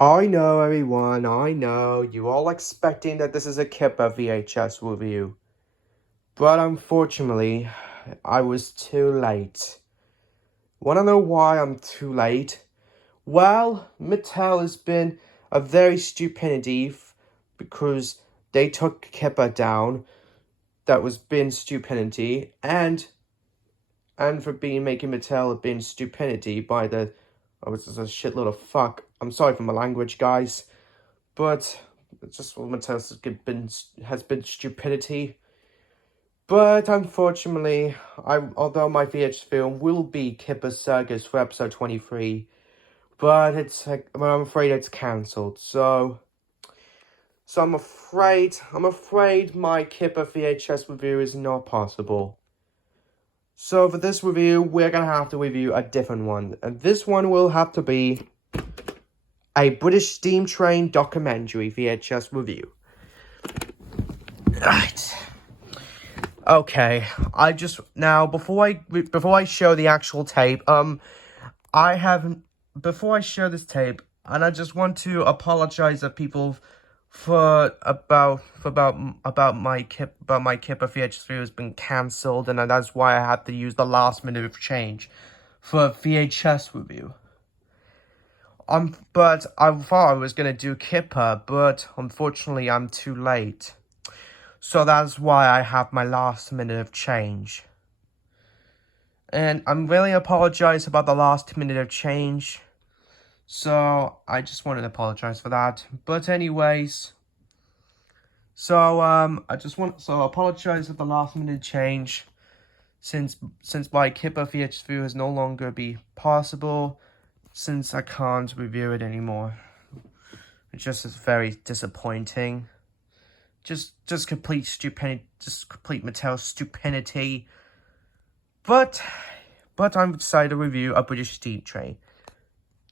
I know, everyone, I know. You're all expecting that this is a Kipper VHS review. But unfortunately, I was too late. Wanna know why I'm too late? Well, Mattel has been a very stupidity because they took Kipper down. That was been stupidity, and for making Mattel have been stupidity by the... I was just a shitload of fuck. I'm sorry for my language, guys. But it's just what has been stupidity. But unfortunately, although my VHS film will be Kipper's Circus for episode 23, but I'm afraid it's cancelled. So I'm afraid my Kipper VHS review is not possible. So for this review, we're gonna have to review a different one, and this one will have to be a British steam train documentary VHS review. Right. Okay. Before I show the actual tape, before I show this tape, and I just want to apologize to people about my Kipper VHS review has been cancelled, and that's why I had to use the last minute of change for a VHS review. But I thought I was gonna do Kipper, but unfortunately I'm too late. So that's why I have my last minute of change. And I'm really apologize about the last minute of change. So I just wanted to apologize for that. But anyways, so I apologize for the last minute change. Since my Kipper VHS review is no longer be possible, since I can't review it anymore. It just is very disappointing. Just complete stupidity, just complete Mattel stupidity. But I'm decided to review a British steam train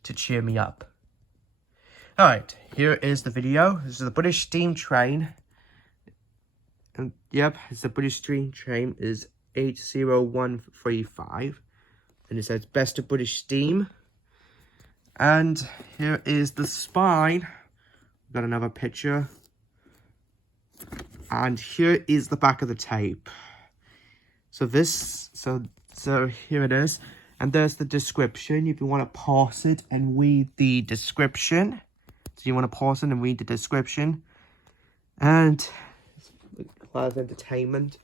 to cheer me up. Alright, here is the video. This is the British steam train. And yep, it's the British steam train is 80135. And it says best of British steam. And here is the spine. We've got another picture. And here is the back of the tape. So here it is. And there's the description. If you want to pause it and read the description. So you want to pause it and read the description. And Class Entertainment.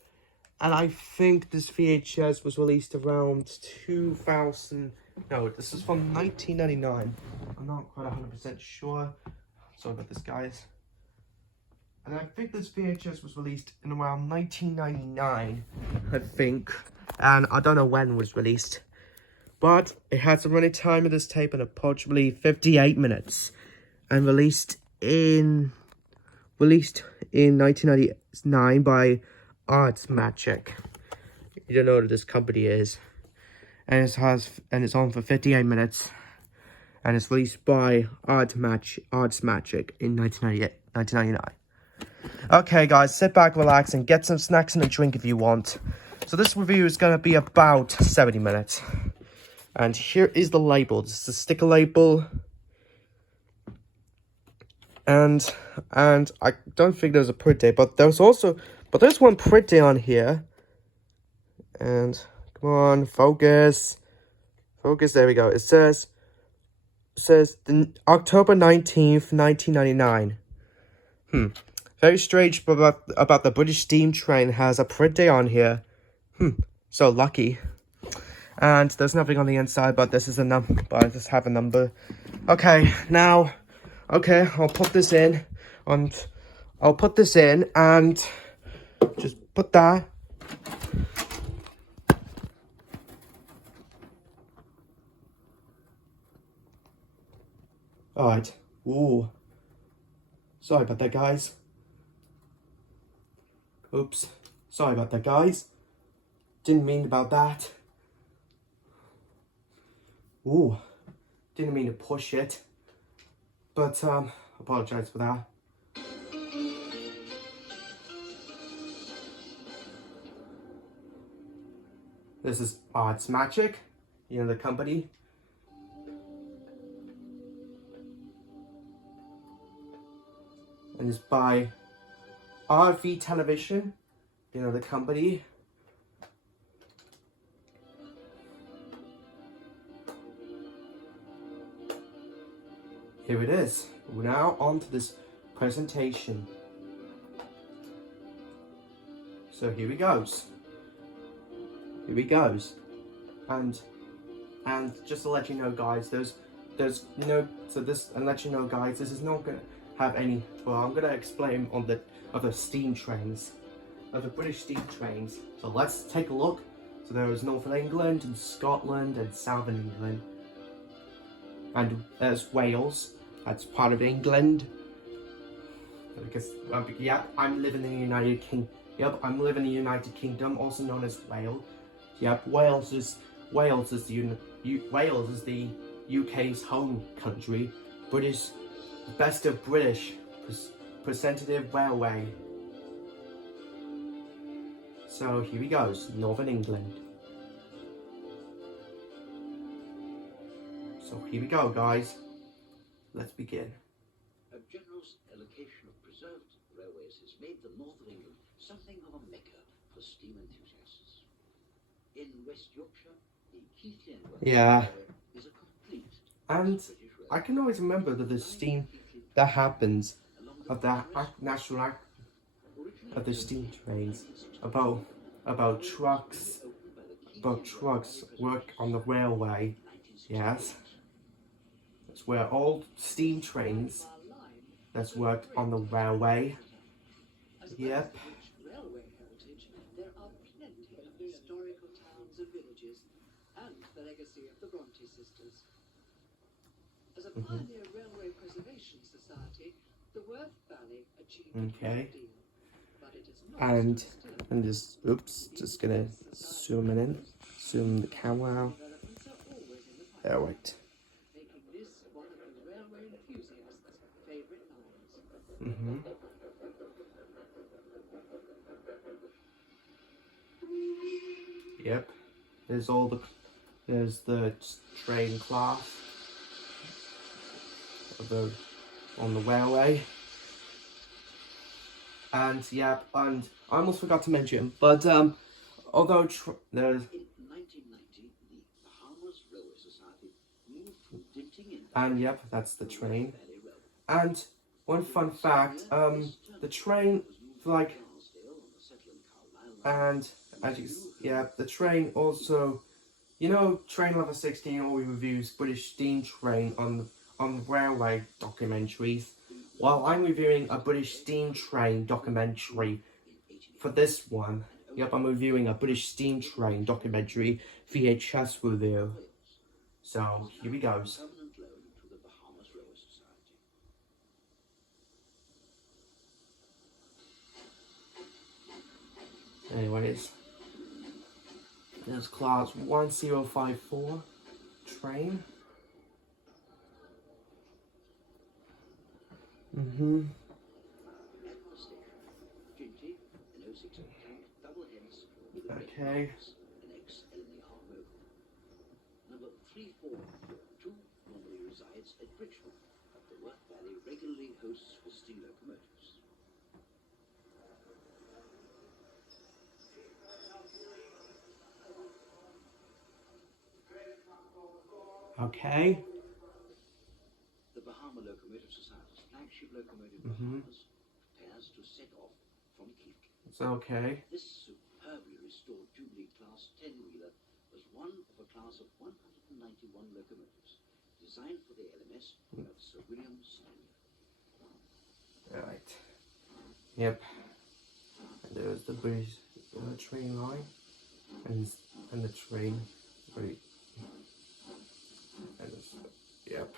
And I think this VHS was released around 2000. No, this is from 1999. I'm not quite 100% sure. Sorry about this, guys. And I think this VHS was released in around 1999, I think. And I don't know when it was released. But it has a running time of this tape of approximately 58 minutes. And released in 1999 by Arts Magic. You don't know what this company is. And it's on for 58 minutes. And it's released by Arts Magic in 1999. Okay, guys, sit back, relax, and get some snacks and a drink if you want. So this review is going to be about 70 minutes. And here is the label. This is the sticker label. And I don't think there's a print date, but there's one print date on here. And come on, focus. Focus, there we go. It says October 19th, 1999. Very strange about the British steam train has a print date on here. So lucky. And there's nothing on the inside, but this is a number. But I just have a number. Okay, now, I'll put this in, and just put that. Alright. Ooh. Sorry about that, guys. Oops. Sorry about that, guys. Didn't mean about that. Ooh. Didn't mean to push it. But, apologize for that. This is Arts Magic, the company. and it's by RV Television, you know, the company. Here it is. We're now on to this presentation. So here he goes. Here he goes. And just to let you know, guys, there's no, so this, and let you know, guys, this is not gonna have any, well, I'm gonna explain on the other steam trains, other British steam trains. So let's take a look. So there is Northern England and Scotland and Southern England. And there's Wales, that's part of England. Because, yeah, I'm living in the United Kingdom. Yep, I'm living in the United Kingdom, also known as Wales. Yep, Wales is the UK's home country. British, best of British, representative railway. So here he goes, Northern England. So here we go, guys. Let's begin. A generous allocation of preserved railways has made the north of England something of a mecca for steam enthusiasts. In West Yorkshire, the Keighley yeah, is a complete and I can always remember that the steam that happens of the national act of the steam trains about trucks work on the railway. Yes, that's where all steam trains that's worked on the railway. Yep. Railway heritage, there are plenty of historical towns and villages, and the legacy of the Bronte sisters. As a pioneer railway preservation society, the Worth Valley achieved a great deal, but it is not And just, oops, just gonna zoom in, zoom the camera out. There, right. making this one of the railway enthusiasts' favorite lines. Yep. There's the train class on the railway. And yep, and I almost forgot to mention, but although there's in 1990, the Bahamas Railway Society moved from Dinting in and yep, that's the train. Valley Railway. And one fun fact, the train, like, and as you, yeah, the train also, you know, Train Level 16 always reviews British steam train on railway documentaries. Well, I'm reviewing a British steam train documentary for this one. Yep, I'm reviewing a British steam train documentary VHS review. So here we goes. Permanent loan to the Bahamas Railway Society. Anyways, there's class 1054 train. Admiral Station. Ginty, an 06 tank, double heads with a Okay. an ex-LNER motor. Number 3442 normally resides at Bridgman, but the Worth Valley regularly hosts for steam locomotives. Okay. The Bahama Locomotive Society's flagship locomotive Bahamas prepares to set off from Keighley. It's okay. This superbly restored Jubilee Class 10-wheeler was one of a class of 191 locomotives designed for the LMS of Sir William Stanley. Alright. Yep. And there's the British train line. And the train. Wait. And it's, yep.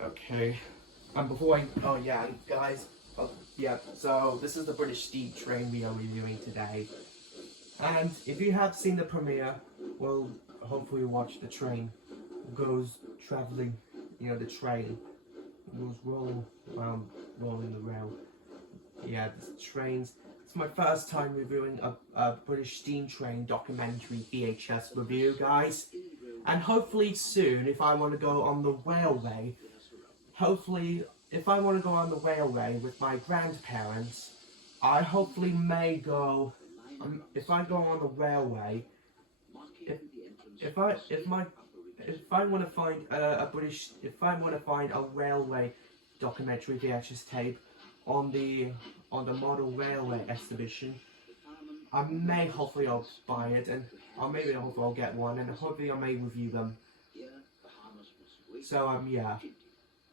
Okay. And before I, oh yeah, guys. Oh, yeah, so this is the British steam train we are reviewing today. And if you have seen the premiere, well, hopefully watch the train. It goes travelling, you know, the train. It goes rolling the rail. Yeah, the trains. It's my first time reviewing a British steam train documentary VHS review, guys. And hopefully soon, if I want to go on the railway, hopefully if I want to go on the railway with my grandparents, I hopefully may go. If I go on the railway, if I want to find if I want to find a railway documentary VHS tape on the model railway exhibition, I may hopefully I'll buy it, and maybe hopefully I'll get one, and hopefully I may review them. So yeah.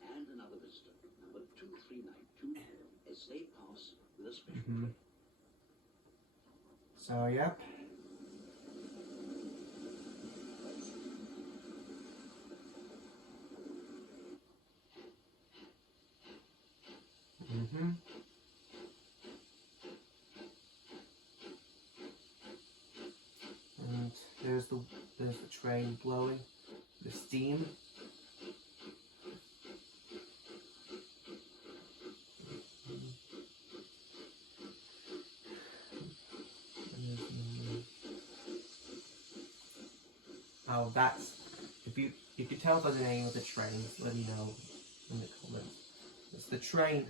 And another visitor, number 2392, as they pass with a special Mm-hmm. So yep. Mm-hmm. And there's the train blowing, the steam. Oh, that's if you tell by the name of the train, let me know in the comments. It's the train.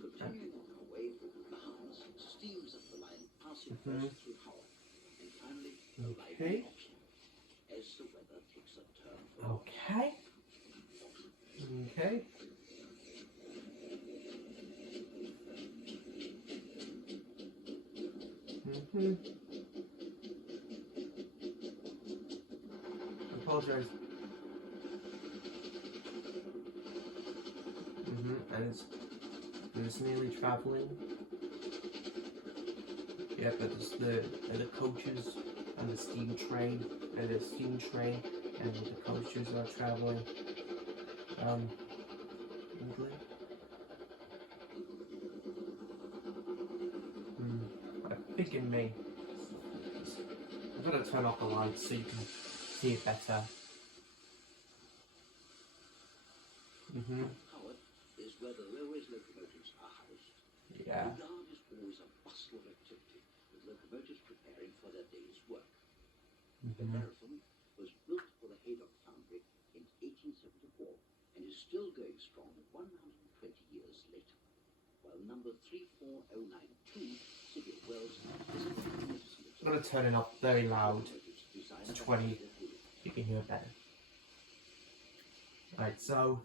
Continuing on our way, the harness steams up the line, passing first through Howard, and finally arriving in Oxford, as the weather takes a turn for Okay. Okay. Mm-hmm. I apologize. And it's nearly traveling. Yeah, but it's the coaches and the steam train and the coaches are traveling. England. I think in May. I'm gonna turn off the lights so you can see it better. Howard is where the railway's locomotives are housed. Yeah. The yard is always a bustle of activity, with locomotives preparing for their day's work. The Marathon was built for the Haydock Foundry in 1874 and is still going strong 120 years later, while number 34092, City of Wells, is a magnificent I'm gonna turn it up very loud to 20. You can hear it better. Right, so,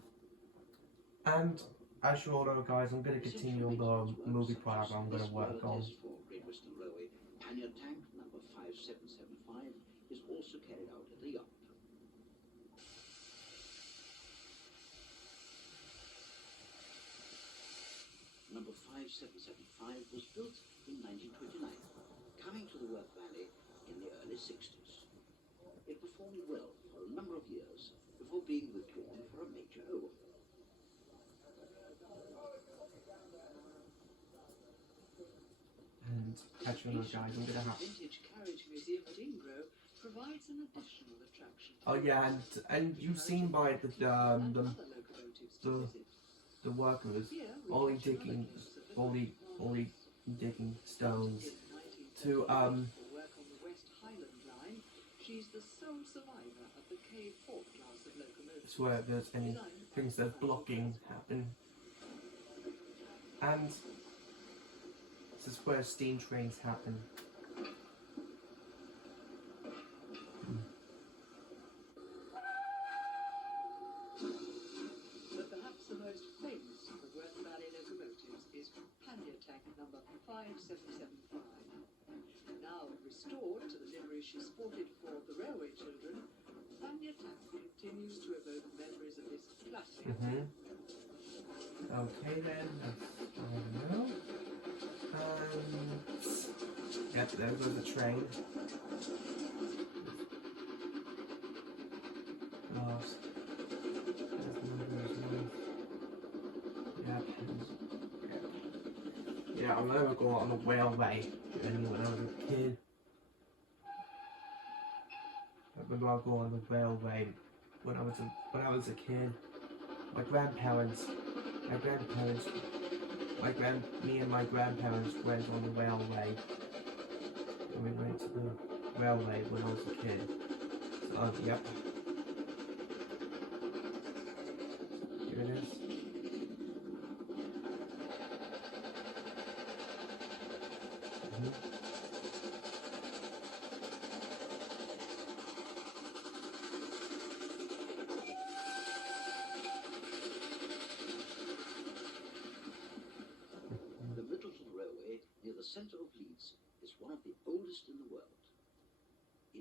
and as you all know, guys, I'm going to continue on the movie product I'm going to work on. For Great Western Railway, pannier tank number 5775 is also carried out at the yard. Number 5775 was built in 1929, coming to the Worth Valley in the early 60s. It performed well for a number of years before being withdrawn for a major overhaul. And as you know, guys, I'm going to have... Vintage Carriage Museum at Ingrove provides an additional attraction. Oh yeah, and you've seen by the workers only digging stones to work on the West Highland line. She's the sole survivor of the K4 class of locomotives. where there's any things that are blocking happen. And this is where steam trains happen. But perhaps the most famous of the Worth Valley locomotives is pannier tank number 5775. Now restored to the livery she sported for the railway children, pannier tank continues to evoke memories of this classic. Okay then, I don't know. Yep, there goes the train. Lost. Yep. Yeah, I remember going on the railway when I was a kid. I remember going on the railway when I was a kid. Me and my grandparents went on the railway. And we went to the railway when I was a kid. So, yep.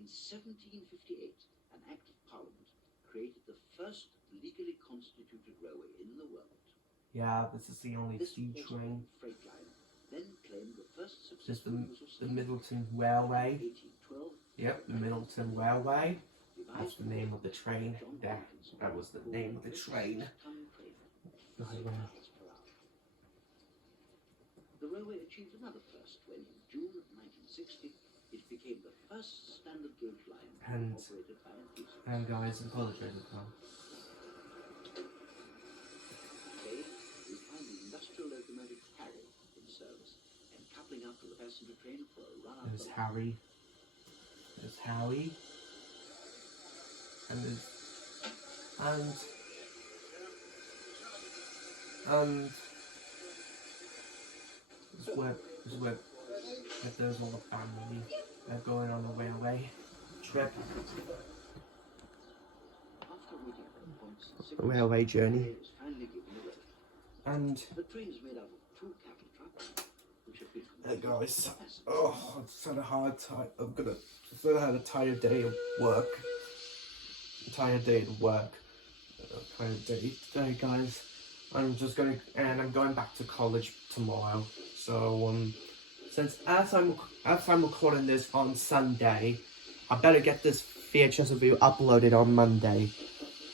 In 1758, an Act of Parliament created the first legally constituted railway in the world. Yeah, this is the only This sea train. freight line then claimed the first This is successful use of the steam. Middleton Railway. 1812, Yep, the Middleton Railway. That's devised the name of the train. John There, Wilkinson, that was the name of the train. 56-ton train, Oh, 5 yeah. miles per hour. The railway achieved another first when, in June 1960, it became the first standard gauge line And- operated by enthusiasts. And guys, apologize as well. Today, we find the industrial locomotive Harry in service and coupling up to the passenger train for a run up There's the Harry. There's Howie. And there's... And... This is where there's all the family. They're going on a railway trip. After waiting for the points, A railway journey. was finally given away. And... The train is made up of 2 cattle trucks, which have been Hey guys, for passengers. oh, I've had a hard time. I've had a tired day of work. Tired day today, guys. I'm going back to college tomorrow. So since as I'm recording this on Sunday, I better get this VHS review uploaded on Monday.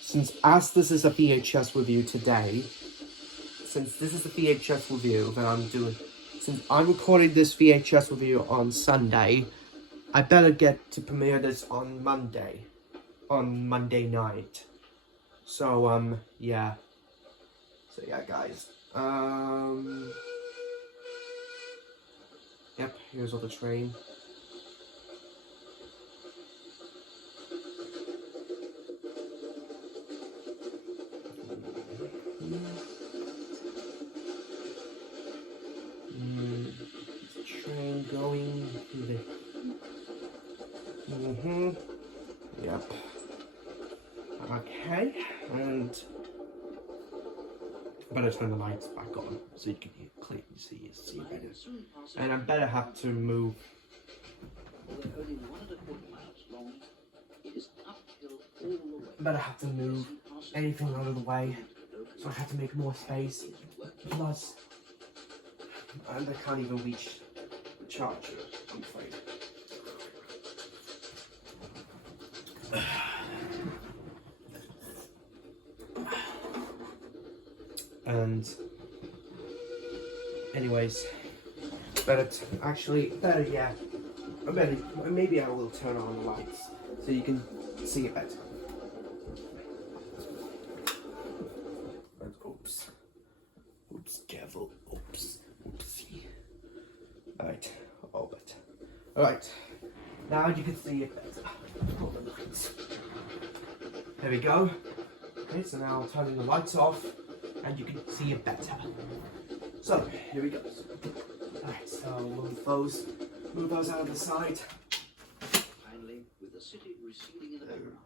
Since this is a VHS review today, since this is a VHS review that I'm doing, since I'm recording this VHS review on Sunday, I better get to premiere this on Monday night. So, yeah. So, yeah, guys. Yep, here's all the train. Train going through the... Yep. Okay, and I better turn the lights back on so you can clearly see better. Soon passes And I better have to move. although only 1¼ miles long, it is uphill all the way. Better have to move anything out of the way. So I have to make more space. Plus, and I can't even reach the charger, I'm afraid. And anyways, maybe I will turn on the lights so you can see it better. Oops, careful, oopsie. Alright, all better. Alright, now you can see it better. Hold the lights. There we go. Okay, so now I'm turning the lights off and you can see it better. So, here we go. Alright, so move those out of the side. Finally, with the city receding in the background,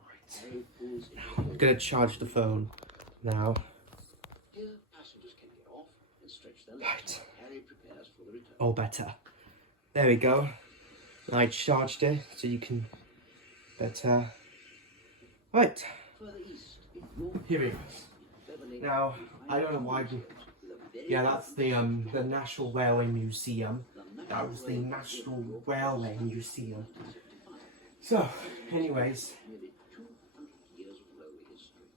Harry pulls in. I'm gonna charge the phone now. Here, passengers can get off and stretch their Right. legs. Harry prepares for the return. All better. There we go. I charged it so you can better. Right, Further east, in Yorkshire, here it is. Beverley, Now, I don't know why. Yeah, that's the National Railway Museum. That was the National Railway Museum. So, anyways, nearly 200 years of railway history.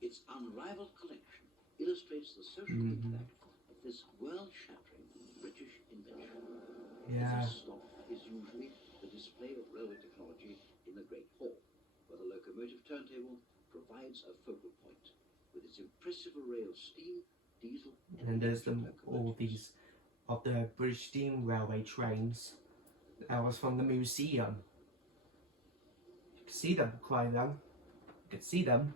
Its unrivaled collection illustrates the social impact of this world-shattering British invention. yeah, This stop is usually the display of railway technology in the Great Hall, where the locomotive turntable provides a focal point with its impressive array of steam, diesel, and there's electric all locomotives. these of the British Steam Railway trains. That was from the museum. You can see them, quite them. You can see them.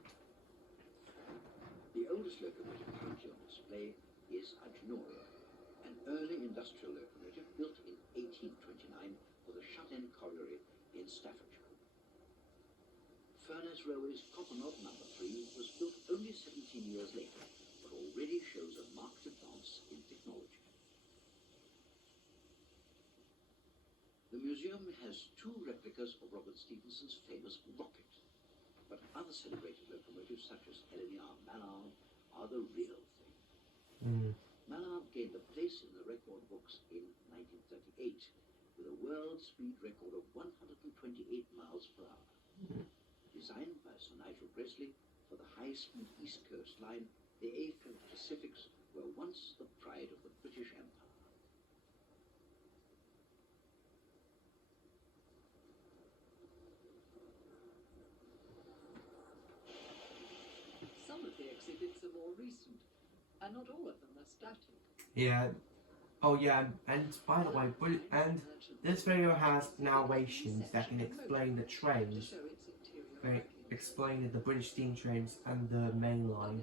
The oldest locomotive currently on display is Agenoria, an early industrial locomotive built in 1829 for the shut-in colliery in Staffordshire. Furness Railway's copper knob number 3 was built only 17 years later, but already shows a marked advance in technology. The museum has 2 replicas of Robert Stephenson's famous rocket, but other celebrated locomotives such as Helena Mallard are the real thing. Mallard gained a place in the record books in 1938 with a world speed record of 128 miles per hour. Designed by Sir Nigel Bresley for the high-speed East Coast line, the A-Front Pacifics were once the pride of the British Empire. Some of the exhibits are more recent, and not all of them are static. Yeah. Oh yeah, and by the way, and this video has narrations that can explain the trains, explaining the British steam trains and the mainline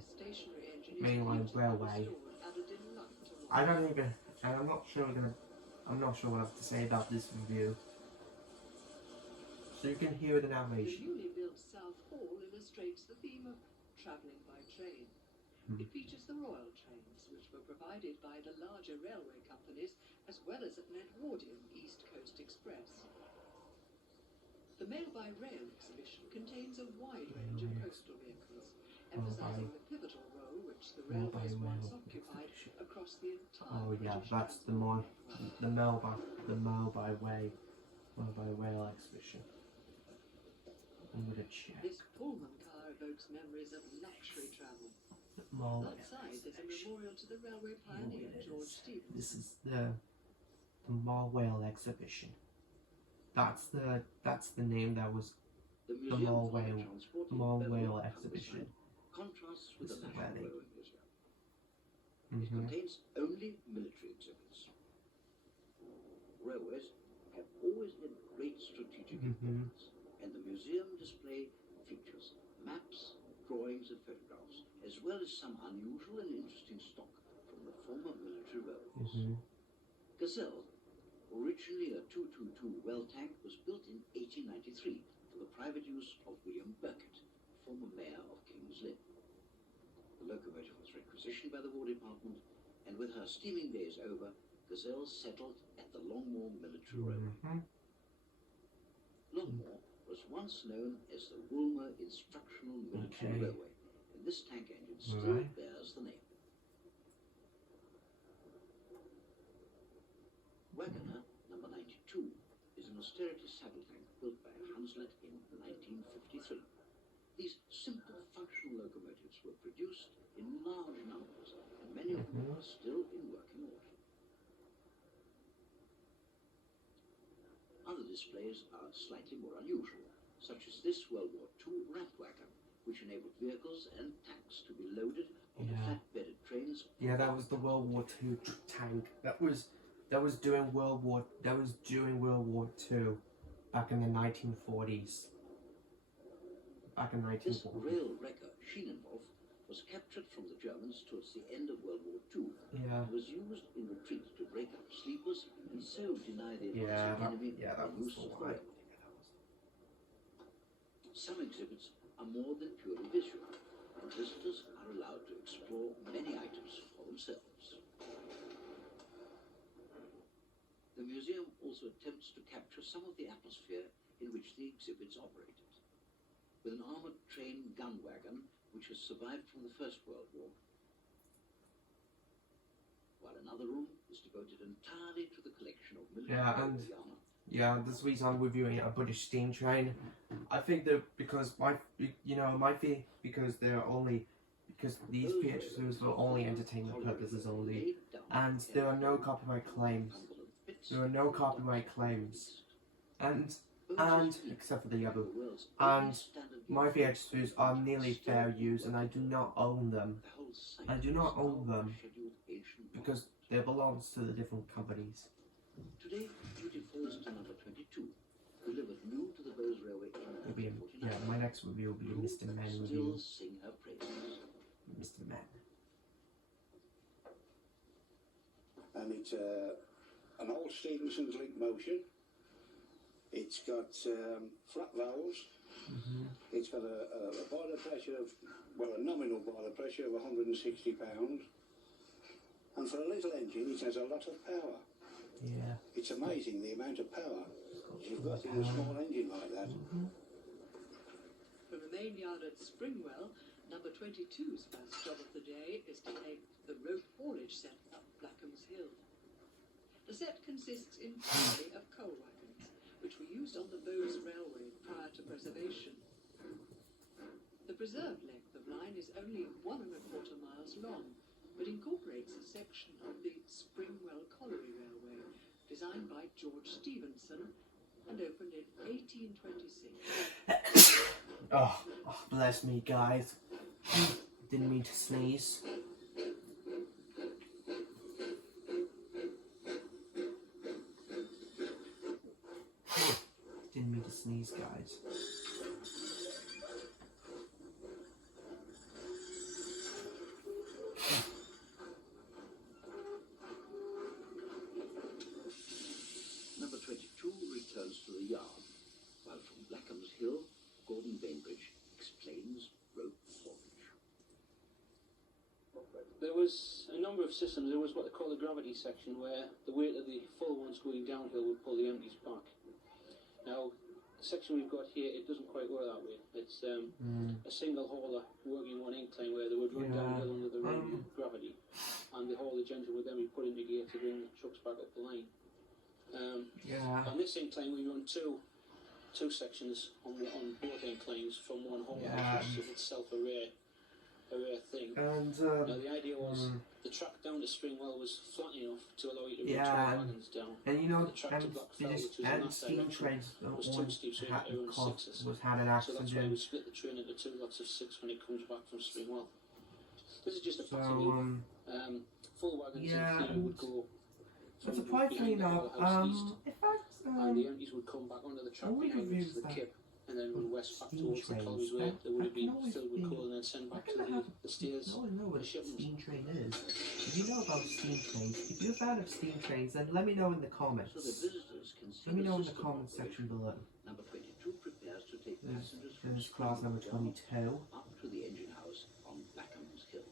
railway. I don't even, and I'm not sure what I have to say about this review. So you can hear the The narration. newly built South Hall illustrates the theme of travelling by train. It features the royal trains, which were provided by the larger railway companies, as well as an Edwardian East Coast Express. The Mail by Rail exhibition contains a wide range of coastal vehicles, emphasising the pivotal role which the railways once occupied across the entire Oh yeah, British that's the transport mail by rail exhibition. I'm gonna check. This Pullman car evokes memories of luxury travel. Outside, there's a memorial to the railway pioneer George Stephenson. This is the Mall Whale exhibition. That's the name that was the Mall Whale exhibition. Contrasts with This the is where National they- Railway Museum. It contains only military exhibits. Railways have always had great strategic importance, and the museum display features maps, drawings and photographs, as well as some unusual and interesting stock from the former military railways. Gazelle, originally a 222 well tank, was built in 1893 for the private use of William Burkett, former mayor of King's Lynn. The locomotive was requisitioned by the War Department, and with her steaming days over, Gazelle settled at the Longmoor Military Railway. Longmoor was once known as the Woolmer Instructional Military Railway, and this tank engine still bears the name. Wagoner number 92 is an austerity saddle tank built by Hunslet in 1953. These simple functional locomotives were produced in large numbers, and many of them are still in working order. Other displays are slightly more unusual, such as this World War II ramp wagon, which enabled vehicles and tanks to be loaded onto flat-bedded trains. Yeah, that was the World War II tank. That was during World War II, back in the 1940s. This rail wrecker, Schienenhof, was captured from the Germans towards the end of World War II and was used in retreat to break up sleepers and so deny the advancing enemy the use of the railway. Some exhibits are more than purely visual, and visitors are allowed to explore many items for themselves. The museum also attempts to capture some of the atmosphere in which the exhibits operated. With an armoured train gun wagon which has survived from the First World War, while another room is devoted entirely to the collection of military armour. Yeah, this reason I'm reviewing a British steam train. I think that because these VHS will only entertainment purposes only, and there are no copyright claims. And except for the other, and my VHS are nearly fair use, and I do not own them. Because they belong to the different companies. Today, duty falls to number 22, delivered new to the Bowes Railway in 1949. My next review will be Mr. Man review. Sing her praises. Mr. Man. And it's an old Stephenson's link motion. It's got flat valves. It's got a boiler pressure of, well, a nominal boiler pressure of 160 pounds. And for a little engine, it has a lot of power. Yeah. It's amazing the amount of power you've got to use a small engine like that. From the main yard at Springwell, number 22's first job of the day is to take the rope haulage set up Blackham's Hill. The set consists entirely of coal wagons, which were used on the Bowes Railway prior to preservation. The preserved length of line is only 1¼ miles long, but incorporates a section of the Springwell Colliery Railway, designed by George Stephenson and opened in 1826. Oh, bless me, guys. Didn't mean to sneeze. Didn't mean to sneeze, guys. Number 22 returns to the yard, while from Blackham's Hill, Gordon Bainbridge explains rope haulage. There was a number of systems. There was what they call the gravity section, where the weight of the full ones going downhill would pull the empties back. Now, the section we've got here, it doesn't quite work that way. It's a single hauler working one incline where they would run downhill under the gravity, and the haulage engine would then be put into gear to bring the trucks back up the line. On this incline, we run two sections on both inclines from one hauler, which is itself a rare thing. And now, the idea was the track down to Springwell was flat enough to allow you to run 12 wagons down. and you know, the track to Blackfell, which was in that steam direction, trains was too steep, so you had to run sixes. had an So that's why accident. we split the train into two lots of 6 when it comes back from Springwell. This is just a So pattern. Full wagons in theory would go from surprisingly behind the enough, Hall House east, in fact, and the empties would come back onto the track always behind which is the reviews kip, and then run west back steam towards the trains, collieries where they would have been always filled with coal and then sent back to the stairs. I don't know what a the shipments. steam train is. If you know about steam trains, if you're a fan of steam trains, then let me know in the comments. So that visitors can see Let me know in the system comment operation. section below. Number 22 prepares to take passengers from There's class number Springwell 22. up to the engine house on Blackham's Hill.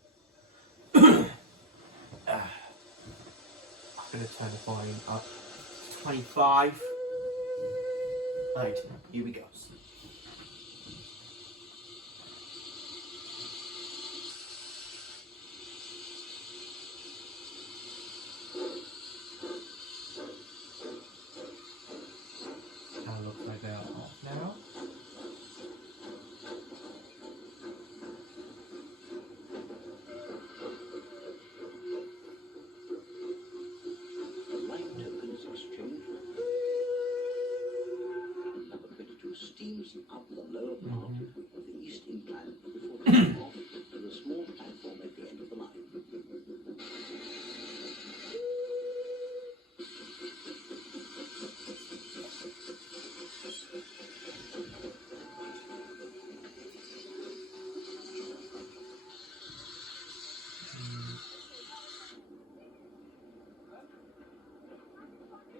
I'm gonna turn the volume up. 25. Right, here we go. That looks like they're off now. A line token is exchanged. Number 22 steams up the lower part of the east incline before taking off to the small platform at the end of the line.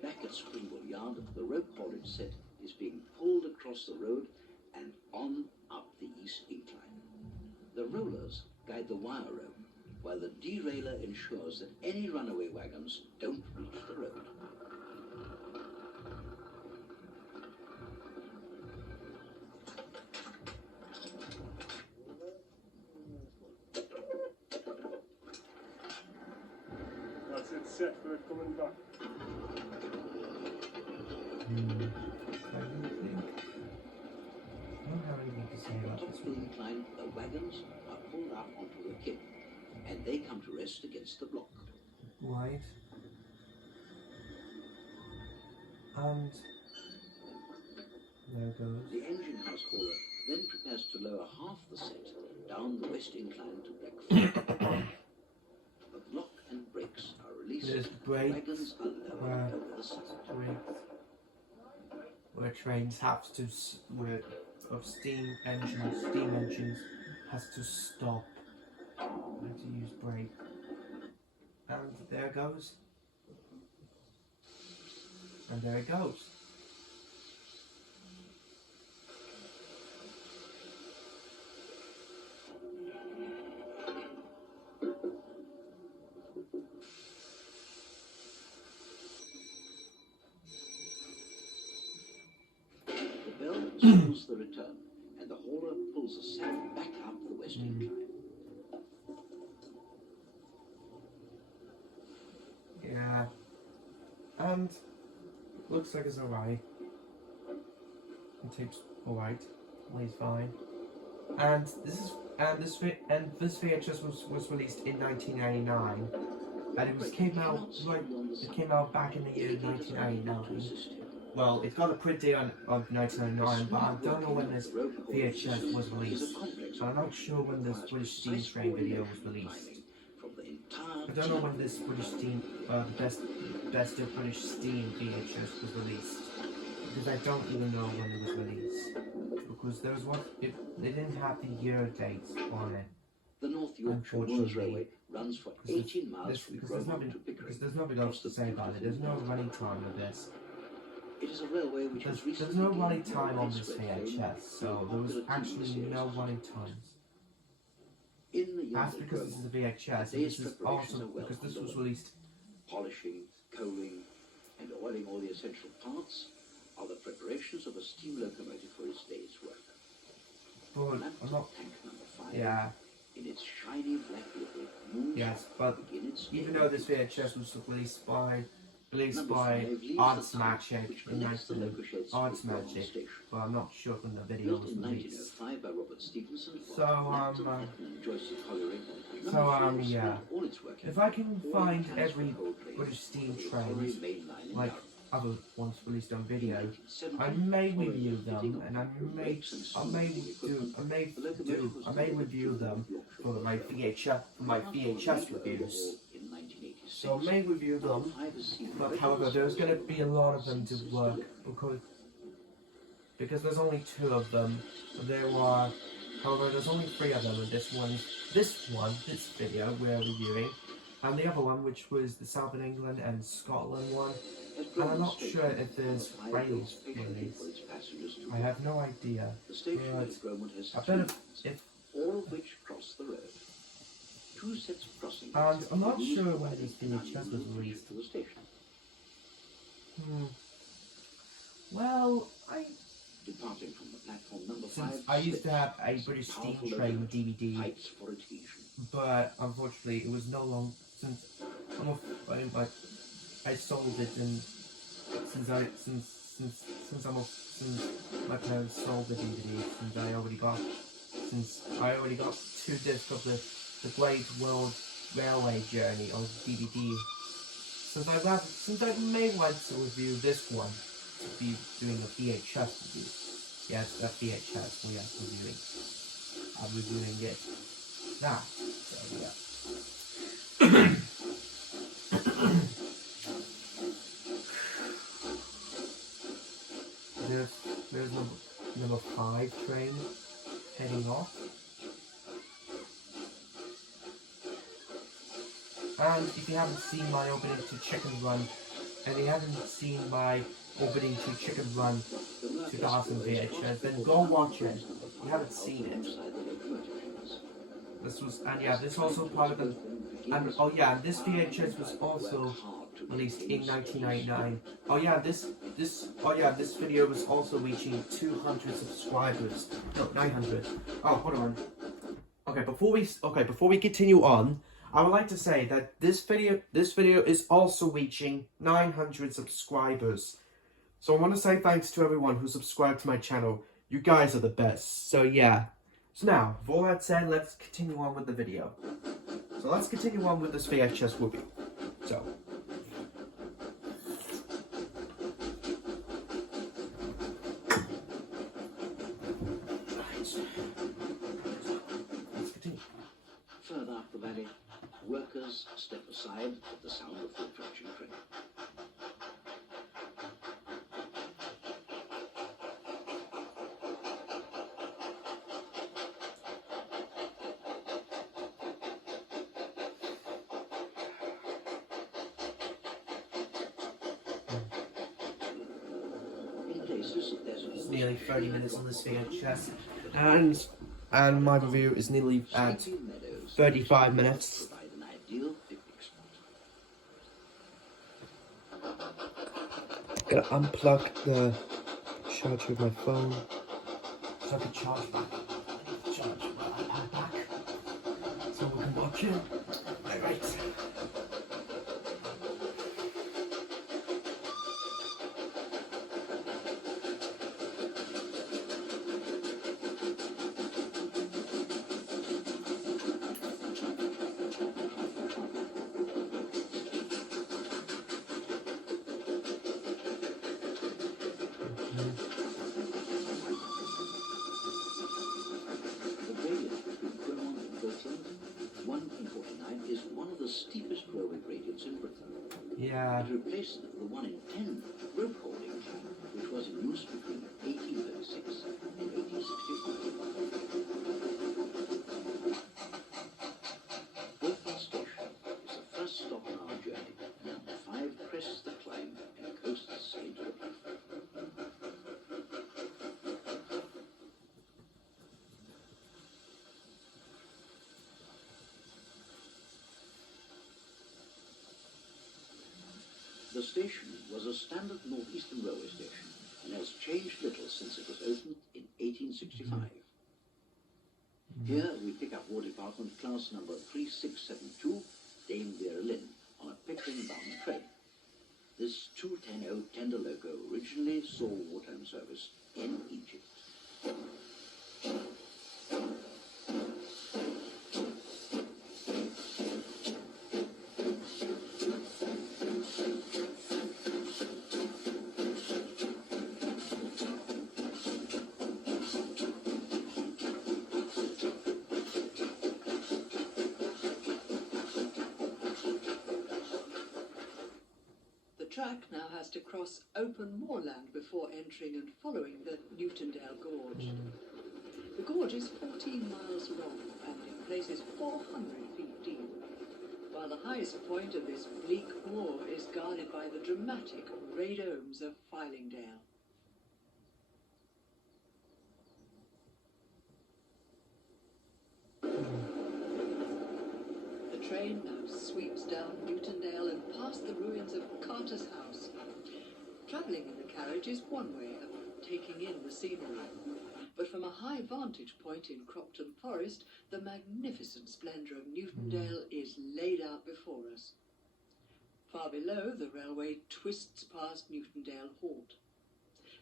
Back at Springwell Yard, the rope haulage set is being pulled across the road and on up the east incline. The rollers guide the wire rope, while the derailer ensures that any runaway wagons don't reach the road. That's it set for it coming back. I don't have anything to say about Top this of the one. incline, the wagons are pulled out onto the kip, and they come to rest against the block. Right. And there it goes. The engine house hauler then prepares to lower half the set down the west incline to Blackfell. The block and brakes are released. There's The brakes, wagons are lowered over the side. where trains have to, where of steam engines has to stop. I have to use brake. And there it goes. And there it goes. signals the return, and the hauler pulls the sack back up the west incline. Yeah. And looks like it's alright. The tape's alright. Plays fine. And this VHS was released in 1999, and it came out back in the year 1999. Well, it's got a print date of 1999, but I don't know when this VHS was released. I'm not sure when this British Steam Train video was released. I don't know when this British Steam, best of British Steam VHS was released, because I don't even know when it was released. Because there was one, they didn't have the year dates on it. The North Yorkshire Woolers Railway runs for 18 miles from Grosvenor to Pickering. Because there's nothing else to say about it. There's no running time of this. It is a railway which There's no running time on this VHS, so there was actually no running times. That's because this is a VHS, and this is also because this was released. Polishing, coaling, and oiling all the essential parts are the preparations of a steam locomotive for its day's work. But I'm not. Tank number 5, Yeah. in its shiny black livery, moves Yes, but even though this VHS was released by Arts Magic in 19 Arts Magic, but I'm not sure when the video built was in released. 1905 by Robert Stephenson. Yeah. If I can find every British Steam Train, like other ones released on video, I may review them, and I may review them for my VHS reviews. So I may review them, but however, there's going to be a lot of them to work because there's only 2 of them. However, there's only 3 of them, and this video we're reviewing, and the other one, which was the Southern England and Scotland one, and I'm not sure if there's Wales in these. I have no idea, but I bet if all of which cross the road. 2 sets of crossing. And I'm not sure when this VHS was released. Well, Departing from the platform number 5, I used to have a British Steam Train DVD, but unfortunately it was no longer since I sold it, and since my parents sold the DVD, since I already got 2 discs of the Great World Railway Journey on DVD. Since I may want to review this one, to be doing a VHS review. Yes, a VHS we are reviewing. I'm reviewing it. Now, so yeah. There's number 5 train heading off. And if you haven't seen my opening to Chicken Run, and you haven't seen my opening to Chicken Run 2000 VHS, then go watch it. If you haven't seen it. This was, and yeah, this also part of the, and oh yeah, this VHS was also released in 1999. Oh yeah, this video was also reaching 200 subscribers. No, 900. Oh, hold on. Okay, before we continue on, I would like to say that this video is also reaching 900 subscribers. So I want to say thanks to everyone who subscribed to my channel. You guys are the best. So yeah. So now, with all that said, let's continue on with the video. So let's continue on with this VHS review. So. Let's continue. Further up the valley, workers step aside at the sound of the approaching train. It's nearly 30 minutes on this VHS, and my review is nearly at 35 minutes. Gotta unplug the charger of my phone. So I could charge back. I need to charge my iPad back so we can watch it. Alright. The gradient between Vermont and Gotland, 1 in 49, is one of the steepest railway gradients in Britain. Yeah. It replaced the 1 in 10 rope holding, which was in use between 1836 and 1865. Beaufort Station is the first stop on our journey. 5 crests the climb and coasts into the peak. The station was a standard northeastern railway station and has changed little since it was opened in 1865. Here we pick up War Department class number 3672, Dame Vera Lynn, on a Pickering-bound train. This 210 tender loco originally saw wartime service in Egypt. The track now has to cross open moorland before entering and following the Newtondale Gorge. The gorge is 14 miles long and in places 400 feet deep, while the highest point of this bleak moor is guarded by the dramatic grey domes of Fylingdale. The train now sweeps down Newtondale and past the ruins of Carter's House. Travelling in the carriage is one way of taking in the scenery, but from a high vantage point in Cropton Forest, the magnificent splendour of Newtondale is laid out before us. Far below, the railway twists past Newtondale Halt.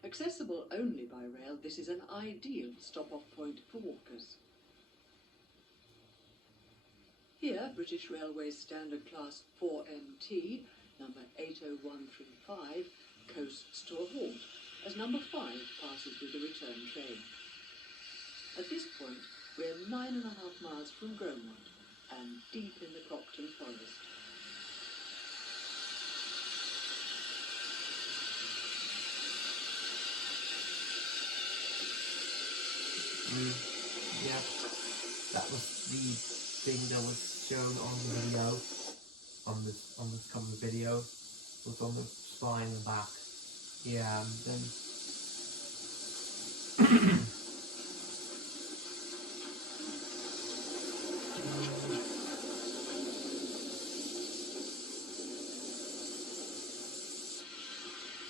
Accessible only by rail, this is an ideal stop-off point for walkers. Here, British Railways Standard Class 4MT, number 80135, coasts to a halt as number 5 passes with the return train. At this point, we're 9.5 miles from Gromont and deep in the Cropton Forest. Yeah, that was the thing that was shown on the video, on this cover video, was on the spine and back. Yeah, and then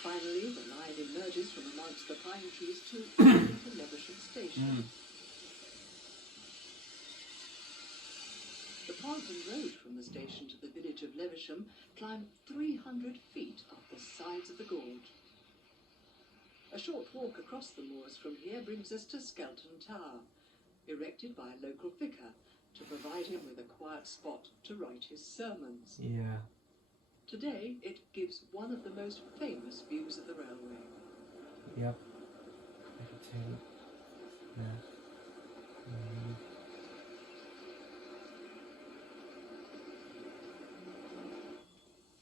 Finally, the line emerges from amongst the pine trees to into Levisham Station. The Parton Road from the station to the village of Levisham climbed 300 feet up the sides of the gorge. A short walk across the moors from here brings us to Skelton Tower, erected by a local vicar to provide him with a quiet spot to write his sermons. yeah. Today, it gives one of the most famous views of the railway. Yep. I can tell. Yeah.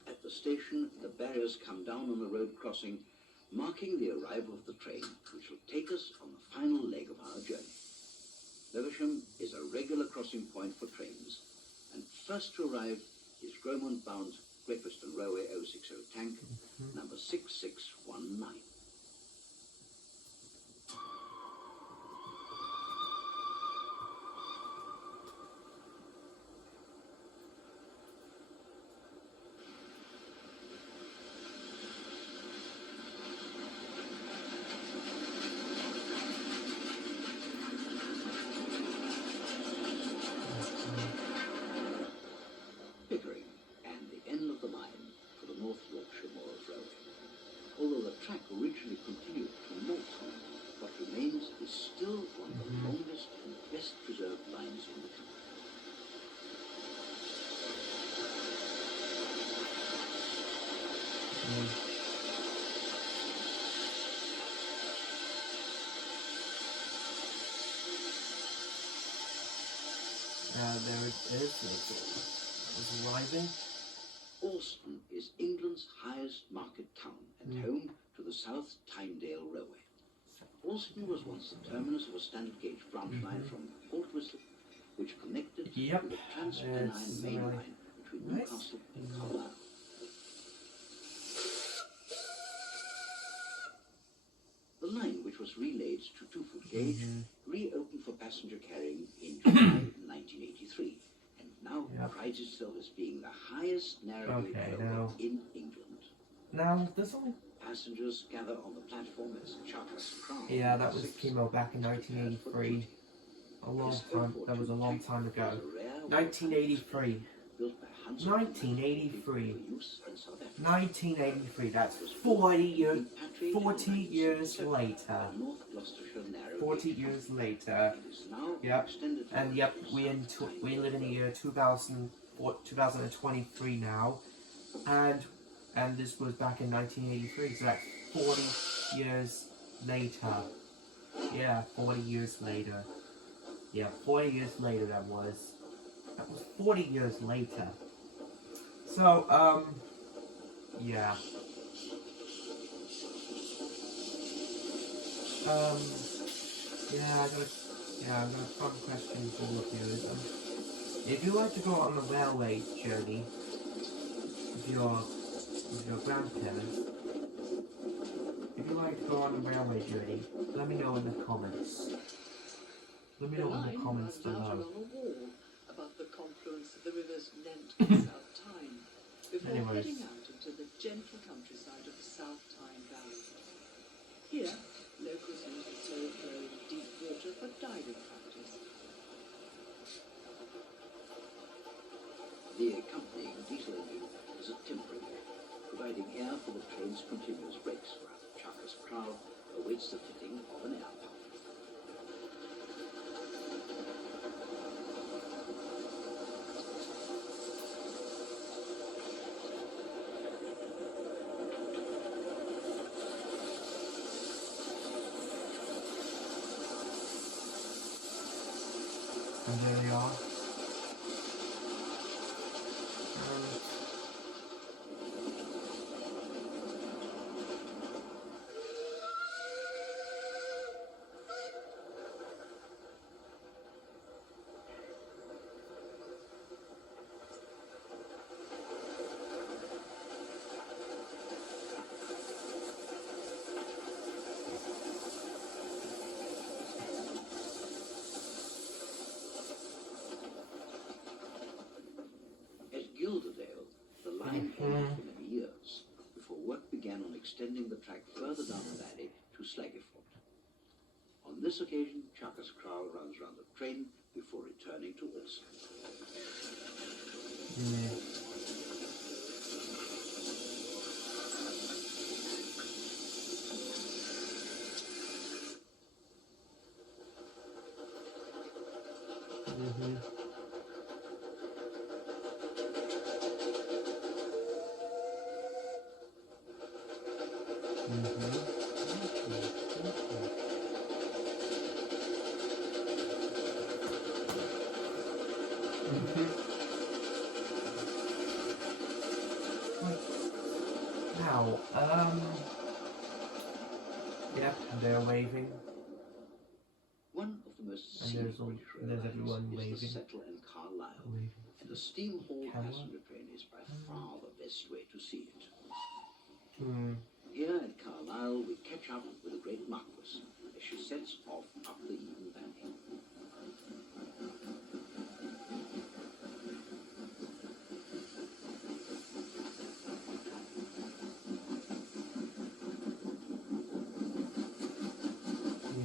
At the station, the barriers come down on the road crossing, marking the arrival of the train, which will take us on the final leg of our journey. Lewisham is a regular crossing point for trains, and first to arrive is Gromont-bound Great Western Railway 060 tank, number 6619. There it is. It's arriving. Alston is England's highest market town and home to the South Tynedale Railway. Alston was once the terminus of a standard gauge branch line from Port Whistle, which connected to the Trans-Pennine main line between Newcastle and Carlisle. The line, which was relayed to 2-foot gauge, reopened for passenger carrying in July 1983, and now prides itself as being the highest narrow gauge railway in England. Now, there's only... Passengers gather on the platform as Charters Crown. Yeah, that came out back in 1983. A long time. That was a long time ago. 1983. 1983. 1983. That's 40 years later. 40 years later. Yep. And yep, we live in the year 2023 now, and this was back in 1983. So that's 40 years later. Yeah, 40 years later. Yeah, 40 years later that was 40 years later. So, yeah. I've got a fun question for all of you. If you like to go on a railway journey with your grandparents, if you like to go on a railway journey, let me know in the comments. Let me know in the comments below. Along a wall above the confluence of the rivers Nent and South Tyne, before heading out into the gentle countryside of the South Tyne Valley. Here, locals use the slow-flowing deep water for diving practice. The accompanying diesel engine is a temporary, providing air for the train's continuous brakes, while Charters Crown awaits the fitting of an air pump. And there they are. For years, before work began on extending the track further down the valley to Slaggerford. On this occasion, Charters Crown runs round the train before returning to Alston. Now, yep, they're waving. One of the most And scenic British there's rail everyone lines is waving. the Settle and Carlisle, and the steam haul passenger train is by far the best way to see it. Here at Carlisle, we catch up with the great Marquis as she sets off up the Eden Valley.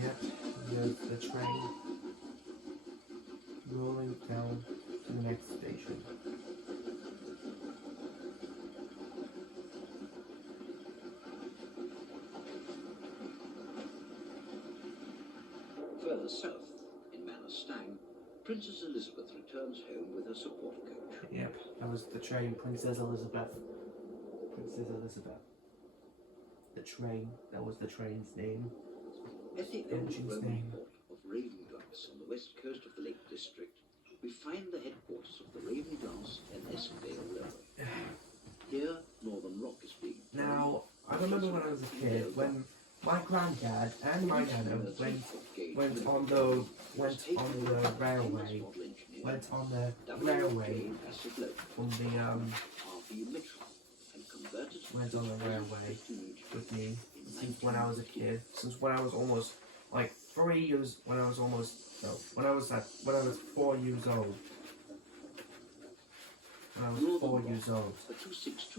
Yep, there's the train rolling down to the next station. Further south, in Manor Stang, Princess Elizabeth returns home with her support coach. Yep, that was the train, Princess Elizabeth. Princess Elizabeth. the train. That was the train's name. At the old Engine's Roman name. port of Ravenglass on the west coast of the Lake District, we find the headquarters of the Ravenglass and Eskdale Railway. Here, Northern Rock is being planned. Now, I remember when I was a kid, when my granddad and my nana went on the railway, with me since when I was a kid, since when I was almost like 3 years, when I was 4 years old. When I was 4 years old.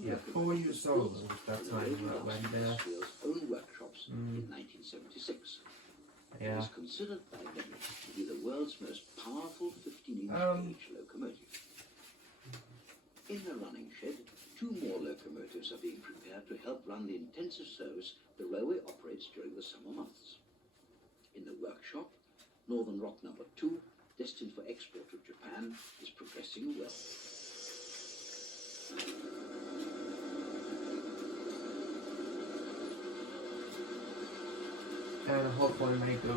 Yeah, 4 years old was that time when I went there. Own workshops in 1976. Yeah. It is considered by many to be the world's most powerful 15-inch gauge locomotive. In the running shed, 2 more locomotives are being prepared to help run the intensive service the railway operates during the summer months. In the workshop, Northern Rock number 2, destined for export to Japan, is progressing well. And hopefully make a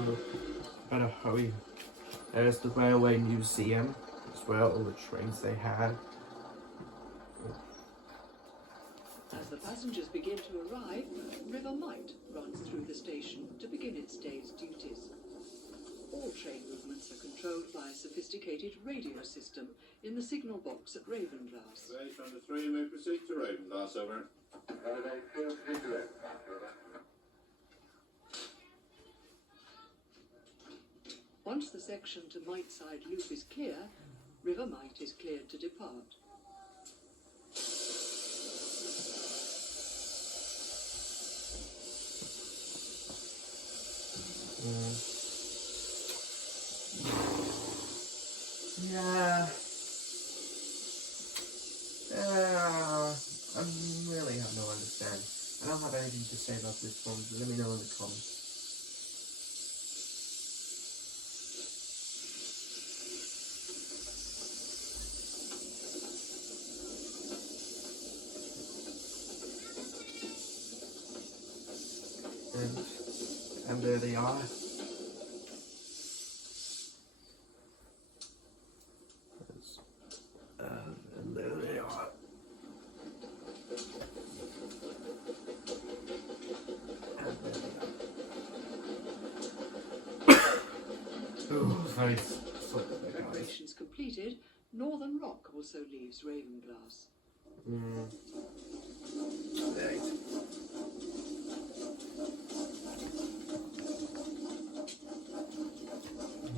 better hurry. There's the railway museum as well, all the trains they had. As the passengers begin to arrive, River Might runs through the station to begin its day's duties. All train movements are controlled by a sophisticated radio system in the signal box at Ravenglass. Stage number 3, may proceed to Ravenglass, over. Once the section to Miteside Loop is clear, River Might is cleared to depart. Yeah. I really have no understand. I don't have anything to say about this one, but let me know in the comments. And there they are. And there they are. And there they are. Oh, nice. Preparations completed, Northern Rock also leaves Ravenglass. Right.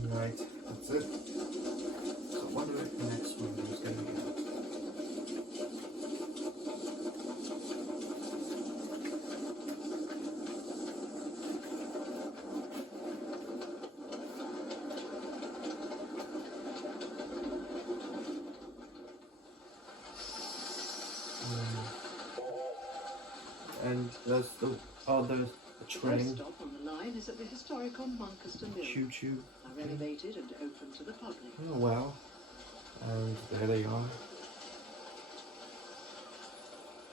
Right, that's it. So I wonder if the next one is going to be. And there's the train. First stop on the line is at the historical Muncaster Mill, Choo-choo. are renovated and open to the public. Oh well. And there they are.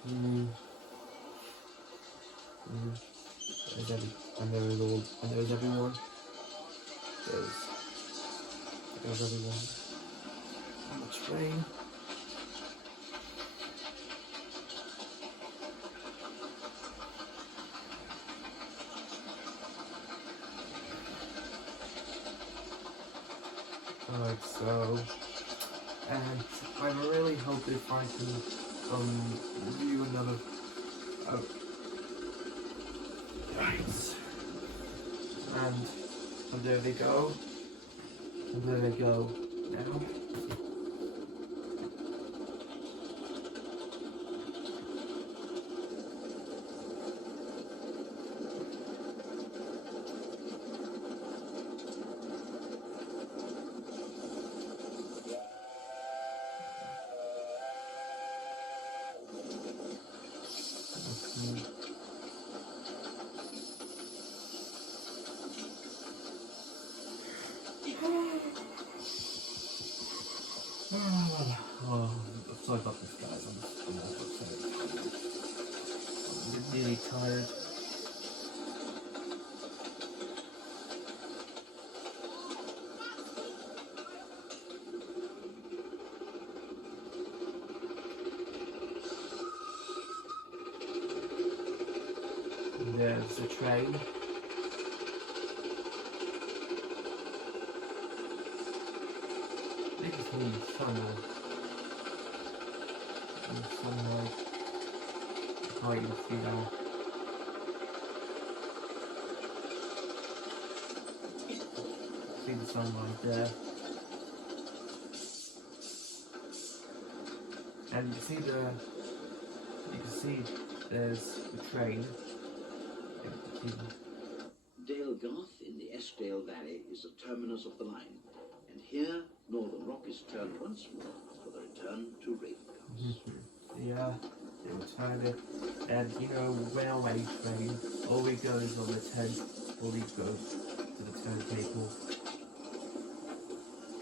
And there's everyone. There's everyone on the train. Alright, so, and I really hope if I can review another. Right. And there they go. And there they go now. Oh, sorry about this, guys. I'm really tired. there's a train. I think it's in the sun in the sunlight. I can't even see that. See the sunlight there. And you can see there's the train. Dale Garth in the Eskdale Valley is the terminus of the line, and here Northern Rock is turned once more for the return to Ravenhouse. Yeah, they will turn it, and you know, railway train always goes on the always goes to the turntable.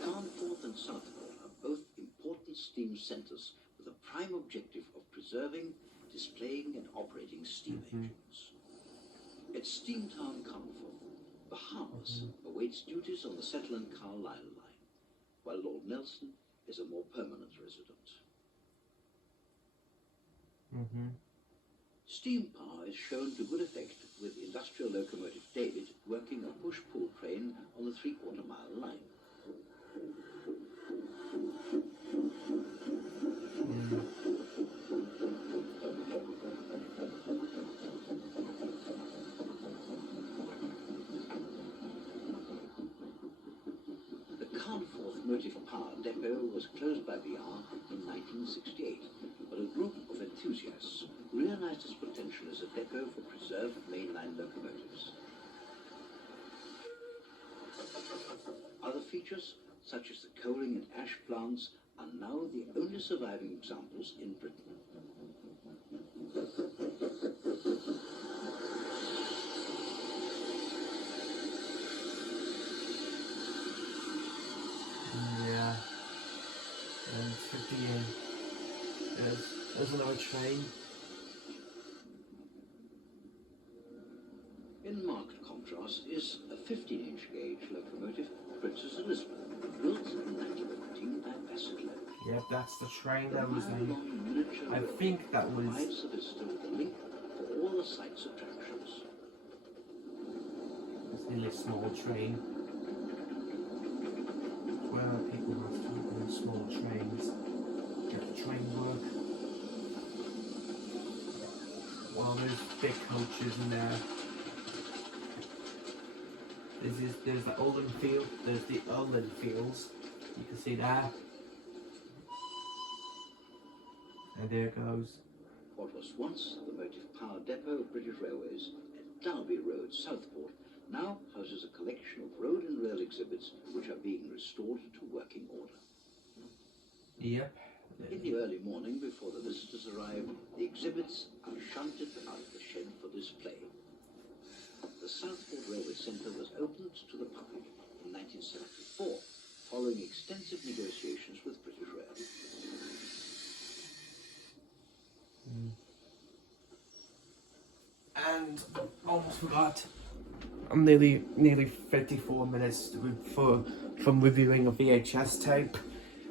Carnforth and Southport are both important steam centres with a prime objective of preserving, displaying and operating steam engines. At Steamtown Carnforth, Bahamas awaits duties on the Settle and Carlisle line, while Lord Nelson is a more permanent resident. Steam power is shown to good effect with industrial locomotive David working a push-pull train on the 3/4 mile line. The Carnforth Motive Power Depot was closed by VR in 1968, but a group of enthusiasts realized its potential as a depot for preserved mainline locomotives. Other features, such as the coaling and ash plants, are now the only surviving examples in Britain. Yeah. And 58. There's another train. In marked contrast is a 15-inch gauge locomotive, Princess Elizabeth, built in 1914 by Bassetlaw. Yep, that's the train that was in. I think that was. Provides the visitor with a link for all the site's attractions. It's nearly a small train. Where people have to go in small trains. Get the train work. Well, there's big coaches in there. There's the Olden Field. There's the Olden Fields. You can see that. And there it goes. What was once the motive power depot of British Railways at Derby Road, Southport, now houses a collection of road and rail exhibits which are being restored to working order. Yep. In the early morning, before the visitors arrive, the exhibits are shunted out of the shed for display. The Southport Railway Centre was opened to the public in 1974, following extensive negotiations with British Rail. And almost forgot. I'm nearly 54 minutes from reviewing a VHS tape.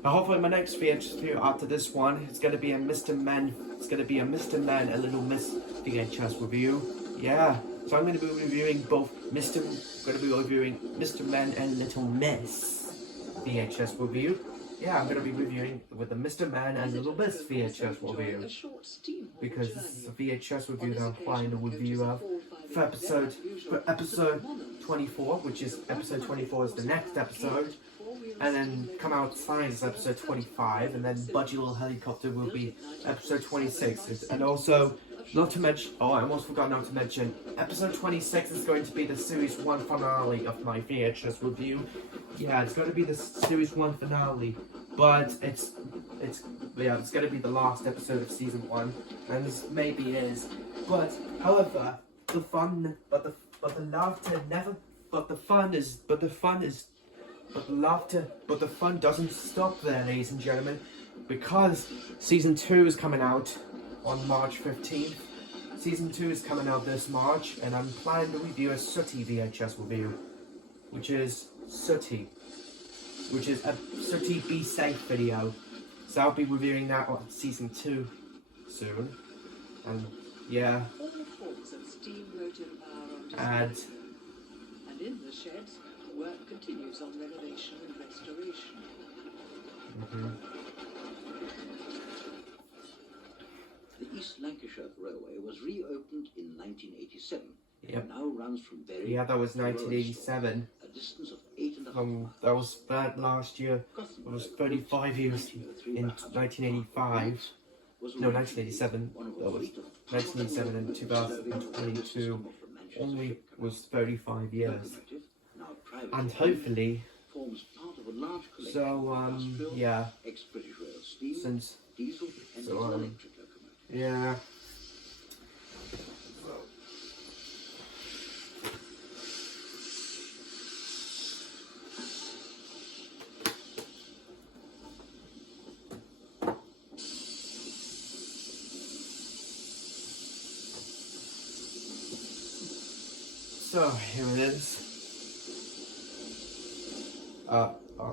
Hopefully my next VHS review after this one is gonna be a Mr. Men. It's gonna be a Mr. Men and Little Miss VHS review. Yeah. So I'm gonna be reviewing both Mr. Men and Little Miss VHS review. Yeah, I'm gonna be reviewing with the Mr. Man and Little Miss VHS review. Because this is a VHS review that I'm planning to review of for episode 24, which is episode 24 is the next episode. And then Come Outside is episode 25, and then Budgie Little Helicopter will be episode 26. And also, not to mention, oh, I almost forgot not to mention, episode 26 is going to be the series 1 finale of my VHS review. Yeah, it's going to be the series 1 finale, but it's going to be the last episode of season 1, and this maybe is. But however, the fun doesn't stop there, ladies and gentlemen, because season 2 is coming out on March 15th. Season 2 is coming out this March, and I'm planning to review a Sooty VHS review, which is a Sooty Be Safe video. So I'll be reviewing that on season 2 soon, and yeah. All forms of steam motive And And in the sheds, work continues on renovation and restoration. The East Lancashire Railway was reopened in 1987. Yep. And now runs from Bury yeah, that was to Royston, 1987. a distance of 8.5 That was bad last year. It was 35 years in 1985. No, 1987. That was 1987 and 2022. Only was 35 years. And hopefully, forms part of a large collection so of industrial, yeah, ex-British Rail steam, since diesel and so, diesel electric locomotives. yeah. So here it is.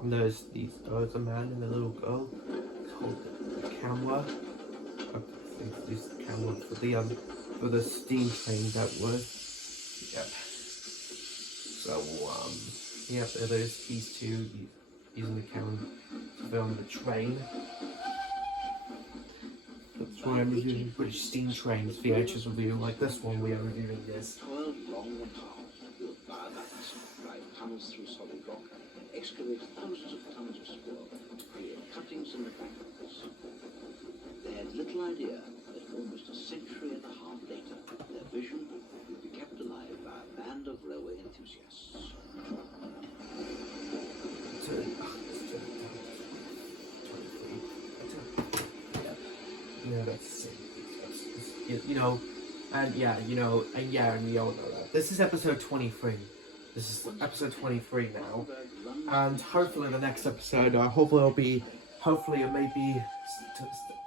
There's a man and a little girl. It's called the camera. I think this camera for the steam train that was. Yep. So yep, it is. These two using the camera to film the train. That's why I'm reviewing British steam trains, VHS review, like this one we are reviewing this. 12 long and hard, built viaducts, drive tunnels through solid rock, and excavate thousands of tons of spoil to create cuttings and embankments. They had little idea that almost a century and a half later, their vision would be kept alive by a band of railway enthusiasts. Yeah, that's you know, and yeah, you know, and yeah, and we all know that. This is episode 23. This is episode 23 now, and hopefully the next episode, hopefully it may be,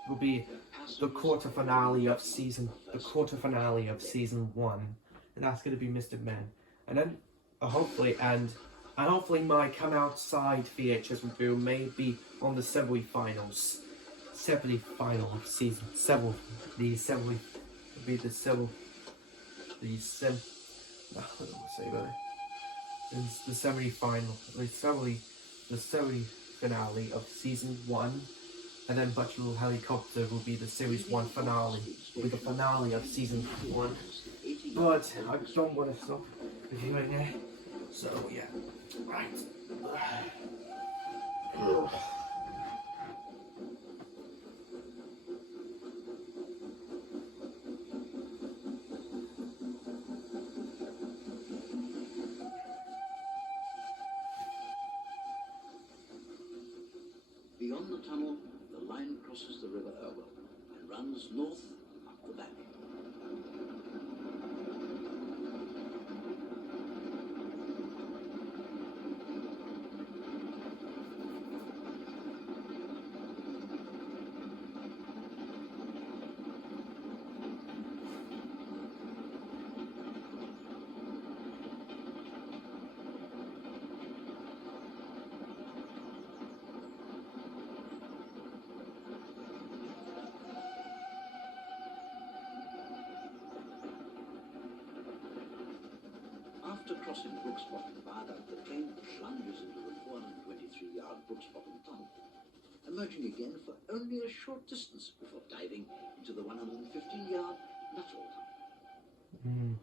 will be the quarter finale of season 1, and that's gonna be Mr. Men, and then hopefully my come outside VHS review may be on the semi-finals. Final of season 7. The semi-finale of season 1, and then Butcher Helicopter will be the series 1 finale. Will be the finale of season 1. But I don't want to stop reviewing it. So yeah, right. Beyond the tunnel, the line crosses the River Irwell and runs north up the valley. After crossing Brooks Bottom Viaduct, the train plunges into the 423-yard Brooks Bottom Tunnel, emerging again for only a short distance before diving into the 115-yard Nuttall Tunnel.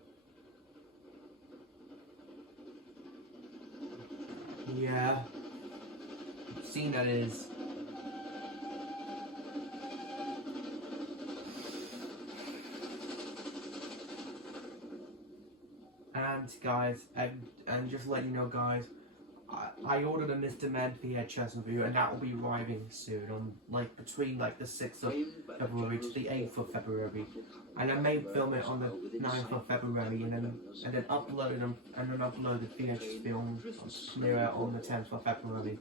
Yeah. Scene that is. And guys, and just let you know, guys, I ordered a Mr. Med VHS review, and that will be arriving soon, on between the 6th of February to the 8th of February, and I may film it on the 9th of February, and then upload the VHS film, premiere it on the 10th of February,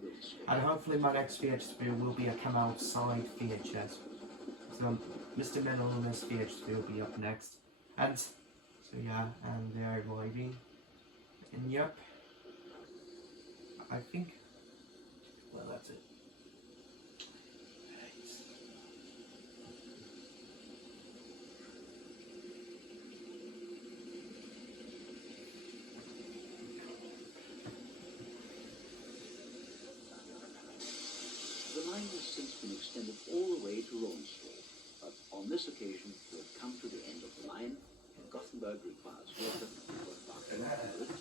and hopefully my next VHS review will be a come outside VHS. So Mr. Men on this VHS review will be up next, and so yeah, and they're arriving, and yep. I think, well, that's it. line has since been extended all the way to Ronshaw, but on this occasion we have come to the end of the line, and Gothenburg requires water for embarking on the return.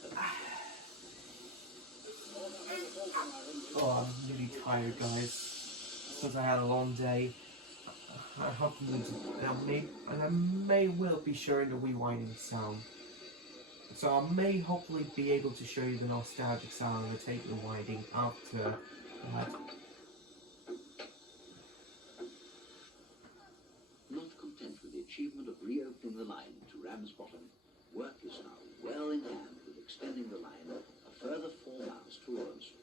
Oh, I'm really tired, guys, because I had a long day. I hope I may will be showing the rewinding sound. So I may hopefully be able to show you the nostalgic sound of the tape rewinding after that. Not content with the achievement of reopening the line to Ramsbottom, work is now well in hand with extending the line a further 4 miles to Ronshaw.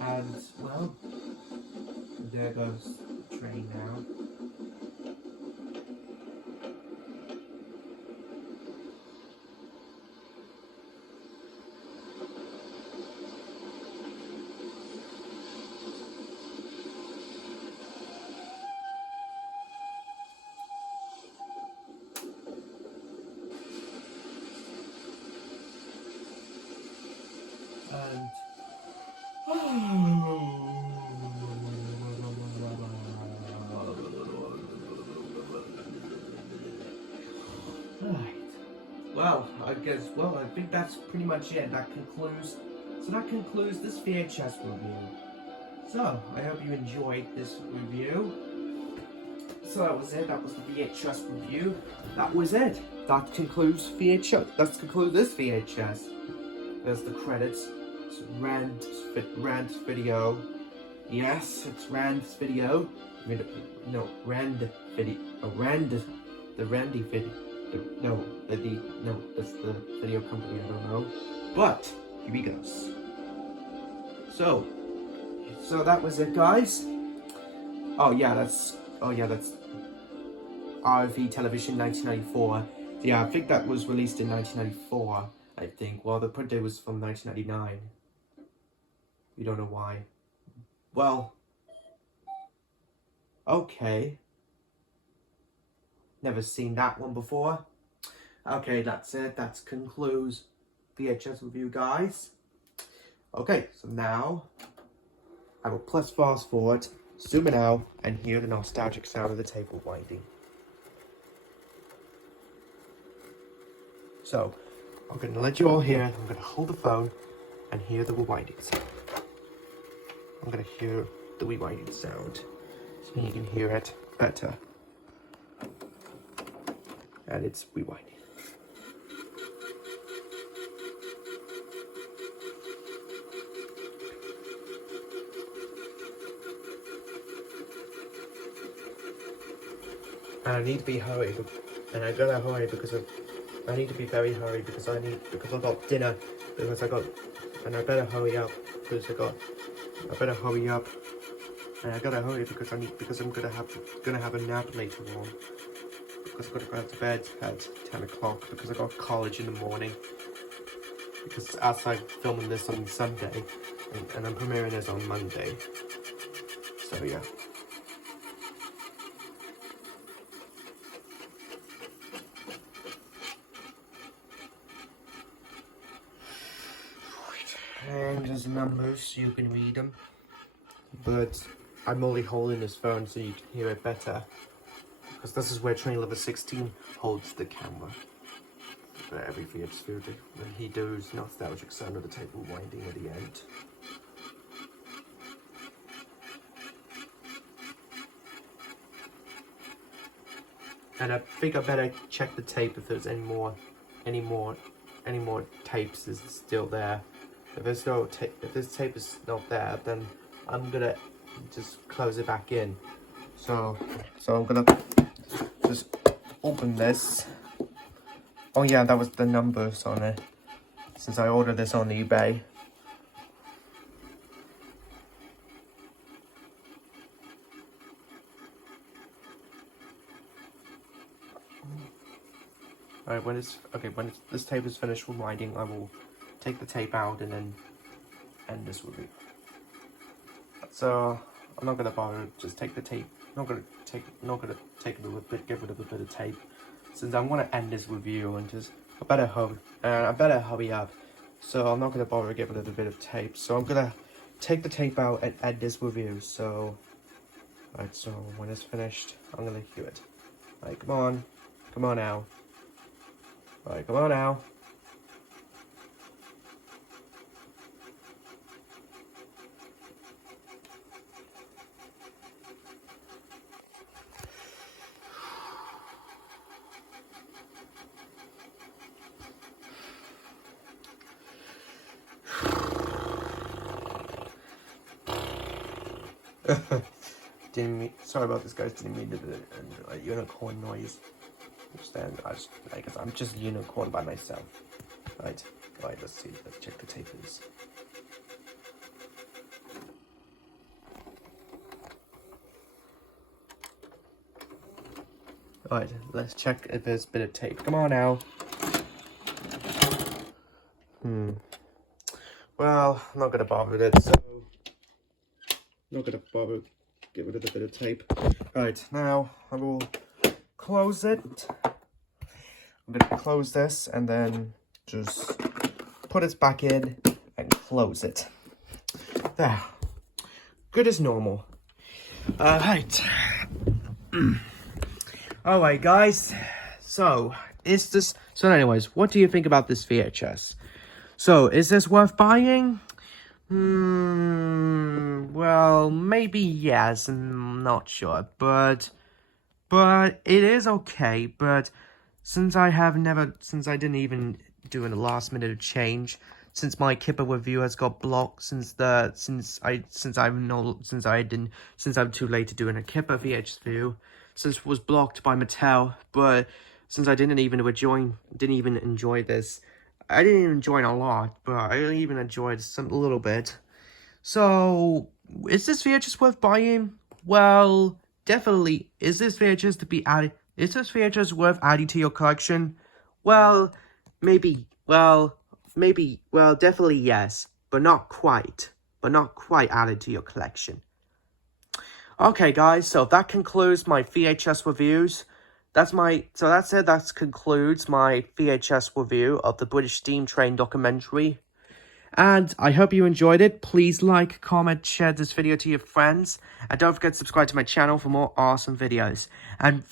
And, well, there goes the train now. And Alright. Well, I think that's pretty much it. That concludes this VHS review. So, I hope you enjoyed this review. So that was it. That was the VHS review. That was it. That concludes VHS. That concludes this VHS. There's the credits. It's Rand's video. Yes, it's Rand's video. No, Rand video. The Randy video. No, that's the video company. I don't know. But here he goes. So that was it, guys. Oh yeah, that's RV Television 1994. Yeah, I think that was released in 1994. I think. Well, the print date was from 1999. We don't know why. Well, okay. Never seen that one before. Okay, that's it. That concludes VHS review, guys. Okay, so now I will press fast forward, zoom in out, and hear the nostalgic sound of the table winding. So, I'm going to let you all hear it. I'm going to hold the phone and hear the rewinding sound. I'm going to hear the rewinding sound so you can hear it better. And it's rewinding. And I need to be hurried, and I gotta hurry because I need to be very hurried because I got dinner, and I better hurry up because I better hurry up, and I gotta hurry because I'm gonna have a nap later on, because I gotta go to bed at 10 o'clock because I got college in the morning, because as I'm filming this on Sunday, and I'm premiering this on Monday, so yeah. And there's numbers, you can read them. But I'm only holding this phone so you can hear it better. Because this is where train level 16 holds the camera. For every VHS video. When he does nostalgic sound of the table winding at the end. And I think I better check the tape if there's any more tapes is still there. If there's no tape, if this tape is not there, then I'm gonna just close it back in. So I'm gonna just open this. Oh yeah, that was the numbers on it. Since I ordered this on eBay. Alright, when this tape is finished rewinding, I will take the tape out and then end this review. So I'm not gonna bother. Just take the tape. Not gonna take a little bit. Get rid of a bit of tape, since I want to end this review and just I better hurry up. So I'm not gonna bother to get rid of a bit of tape. So I'm gonna take the tape out and end this review. So, alright. So when it's finished, I'm gonna hear it. Alright, come on now. Alright, come on now. Sorry about this, guys. Didn't mean to do a unicorn noise. Understand? I'm just a unicorn by myself. Right. Let's see. Let's check the tape, please. Alright, let's check if there's a bit of tape. Come on now. Well, I'm not gonna bother with it, so not gonna bother. Get rid of a bit of tape. Right, now I will close it. I'm gonna close this and then just put it back in and close it. There. Good as normal. Alright. Alright, guys. So anyways, what do you think about this VHS? So, is this worth buying? Well, maybe yes, I'm not sure, but it is okay, but since I didn't even do a last minute change, since my Kipper review has got blocked, since I'm too late to do a Kipper VHS review, since it was blocked by Mattel, but since I didn't even enjoy this, I didn't even enjoy it a lot, but I even enjoyed a little bit. So, is this VHS worth buying? Well, definitely. Is this VHS worth adding to your collection? Well, maybe. Well, definitely yes, but not quite. Added to your collection. Okay, guys. So that concludes my VHS reviews. That concludes my VHS review of the British Steam Train documentary. And I hope you enjoyed it. Please like, comment, share this video to your friends. And don't forget to subscribe to my channel for more awesome videos. And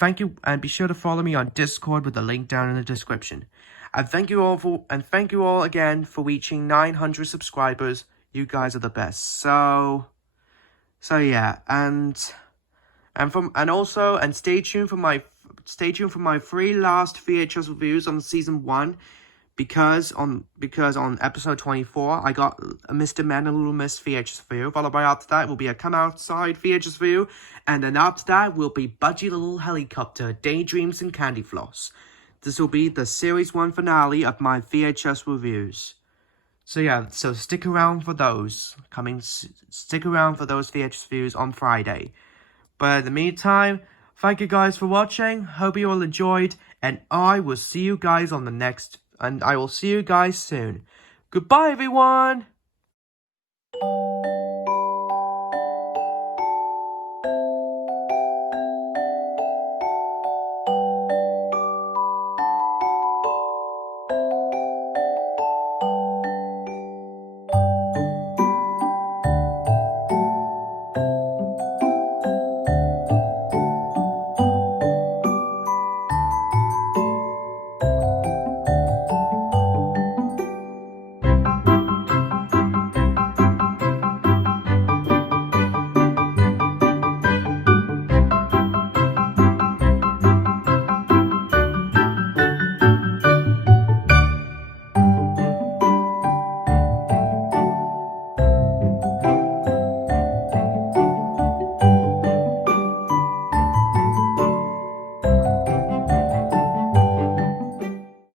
be sure to follow me on Discord with the link down in the description. And thank you all again for reaching 900 subscribers. You guys are the best. So yeah, and stay tuned for my 3 last VHS reviews on season 1, because on episode 24 I got a Mr. Men and Little Miss VHS review, followed by after that will be a Come Outside VHS review, and then after that will be Budgie the Little Helicopter, Daydreams and Candy Floss. This will be the series 1 finale of my VHS reviews. So yeah, so stick around for those VHS reviews on Friday. But in the meantime, thank you guys for watching. Hope you all enjoyed, and I will see you guys soon. Goodbye, everyone.